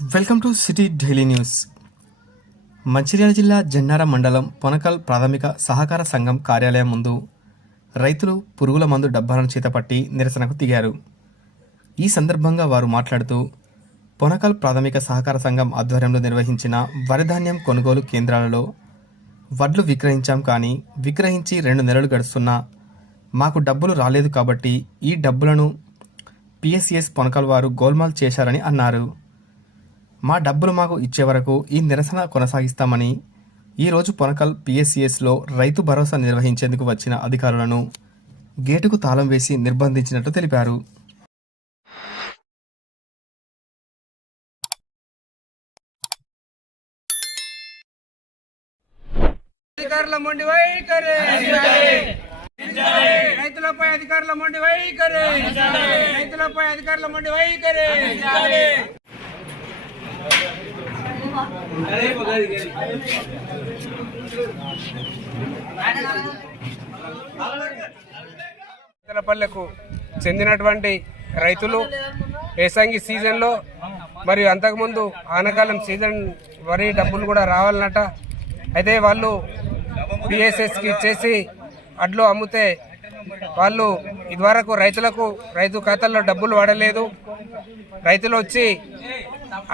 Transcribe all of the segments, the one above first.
Welcome to city daily news. Mancherial జిల్లా జన్నార మండలం పొనకల్ ప్రాథమిక సహకార సంఘం కార్యాలయం ముందు రైతులు పురుగుల మందు డబ్బాలను చేతపట్టి నిరసనకు దిగారు. ఈ సందర్భంగా వారు మాట్లాడుతూ పొనకల్ ప్రాథమిక సహకార సంఘం ఆధ్వర్యంలో నిర్వహించిన వరిధాన్యం కొనుగోలు కేంద్రాలలో వడ్లు విక్రయించాం కానీ విక్రయించి రెండు నెలలు గడుస్తున్నా మాకు డబ్బులు రాలేదు కాబట్టి ఈ డబ్బులను పిఎస్సిఎస్ పొనకల్ వారు గోల్మాల్ చేశారని అన్నారు. మా డబ్బులు మాకు ఇచ్చే వరకు ఈ నిరసన కొనసాగిస్తామని ఈరోజు పొనకల్ పిఎస్సిఎస్లో రైతు భరోసా నిర్వహించేందుకు వచ్చిన అధికారులను గేటుకు తాళం వేసి నిర్బంధించినట్టు తెలిపారు. అధికారుల మొండి వైఖరి రైతులపై అధికారుల మొండి వైఖరి రైతులపై అధికారుల మొండి వైఖరి పల్లెకు చెందినటువంటి రైతులు వేసంగి సీజన్లో మరియు అంతకుముందు ఆనకాలం సీజన్ వరి డబ్బులు కూడా రావాలన్నట. అయితే వాళ్ళు పిఎస్ఎస్కి ఇచ్చేసి అడ్లు అమ్మితే వాళ్ళు ఇదివరకు రైతులకు రైతు ఖాతాల్లో డబ్బులు పడలేదు రైతులు వచ్చి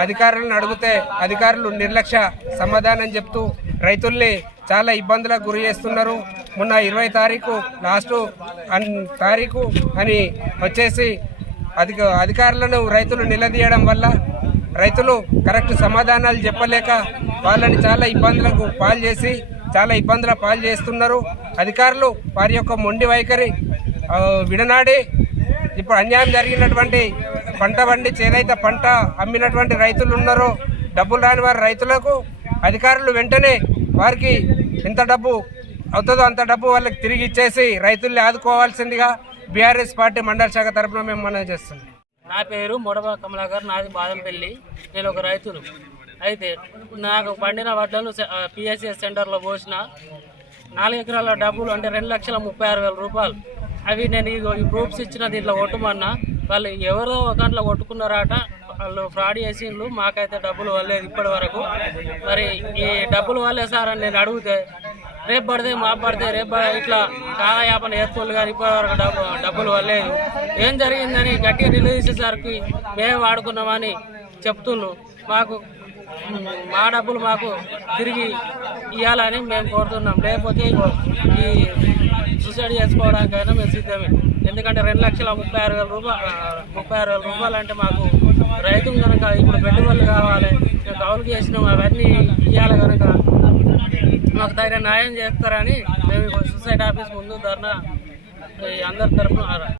అధికారులను అడిగితే అధికారులు నిర్లక్ష్య సమాధానం చెప్తూ రైతుల్ని చాలా ఇబ్బందులకు గురి చేస్తున్నారు. మొన్న ఇరవై తారీఖు లాస్ట్ అన్ తారీఖు అని వచ్చేసి అధిక అధికారులను రైతులు నిలదీయడం వల్ల రైతులు కరెక్ట్ సమాధానాలు చెప్పలేక వాళ్ళని చాలా ఇబ్బందులకు పాలు చేసి చాలా ఇబ్బందుల పాలు చేస్తున్నారు. అధికారులు వారి యొక్క మొండి వైఖరి విడనాడి ఇప్పుడు అన్యాయం జరిగినటువంటి పంట పండించి ఏదైతే పంట అమ్మినటువంటి రైతులు ఉన్నారో. డబ్బులు రాని వారి రైతులకు అధికారులు వెంటనే వారికి ఎంత డబ్బు అవుతుందో అంత డబ్బు వాళ్ళకి తిరిగి ఇచ్చేసి రైతుల్ని ఆదుకోవాల్సిందిగా బీఆర్ఎస్ పార్టీ మండల శాఖ తరఫున మేము మనవి చేస్తున్నాం. నా పేరు మొడవ కమలాకర్ నాది బాదంపల్లి. నేను ఒక రైతును. అయితే నాకు పండిన వడ్లను పిఎస్ఎస్ సెంటర్లో పోసిన నాలుగు ఎకరాల డబ్బులు అంటే రెండు లక్షల ముప్పై ఆరు వేల రూపాయలు. అవి నేను ఈ ప్రూఫ్స్ ఇచ్చిన దీంట్లో కొట్టమన్నా వాళ్ళు ఎవరో అకౌంట్లో కొట్టుకున్నారట వాళ్ళు ఫ్రాడ్ చేసిండ్రు మాకైతే డబ్బులు వల్లేదు ఇప్పటి వరకు. మరి ఈ డబ్బులు వల్లే సార్ అని నేను అడిగితే రేపు పడితే మా పడితే రేపు ఇట్లా కాలయాపన చేస్తున్నారు కానీ ఇప్పటి వరకు డబ్బు డబ్బులు వల్లేదు ఏం జరిగిందని గట్టిగా నిలదీసేసరికి మేము వాడుకున్నామని చెప్తున్నాను మాకు మా డబ్బులు మాకు తిరిగి ఇవ్వాలని మేము కోరుతున్నాం. లేకపోతే ఈ సూసైడ్ చేసుకోవడానికైనా మేము సిద్ధమే. ఎందుకంటే రెండు లక్షల ముప్పై ఆరు వేల రూపాయలు ముప్పై ఆరు వేల రూపాయలు అంటే మాకు రైతు కనుక ఇప్పుడు పెట్టుబడులు కావాలి మేము కౌలు చేసినాం అవన్నీ ఇవ్వాలి కనుక మాకు తగిన న్యాయం చేస్తారని మేము సొసైటీ ఆఫీస్ ముందు ధర్నా అందరి తరఫున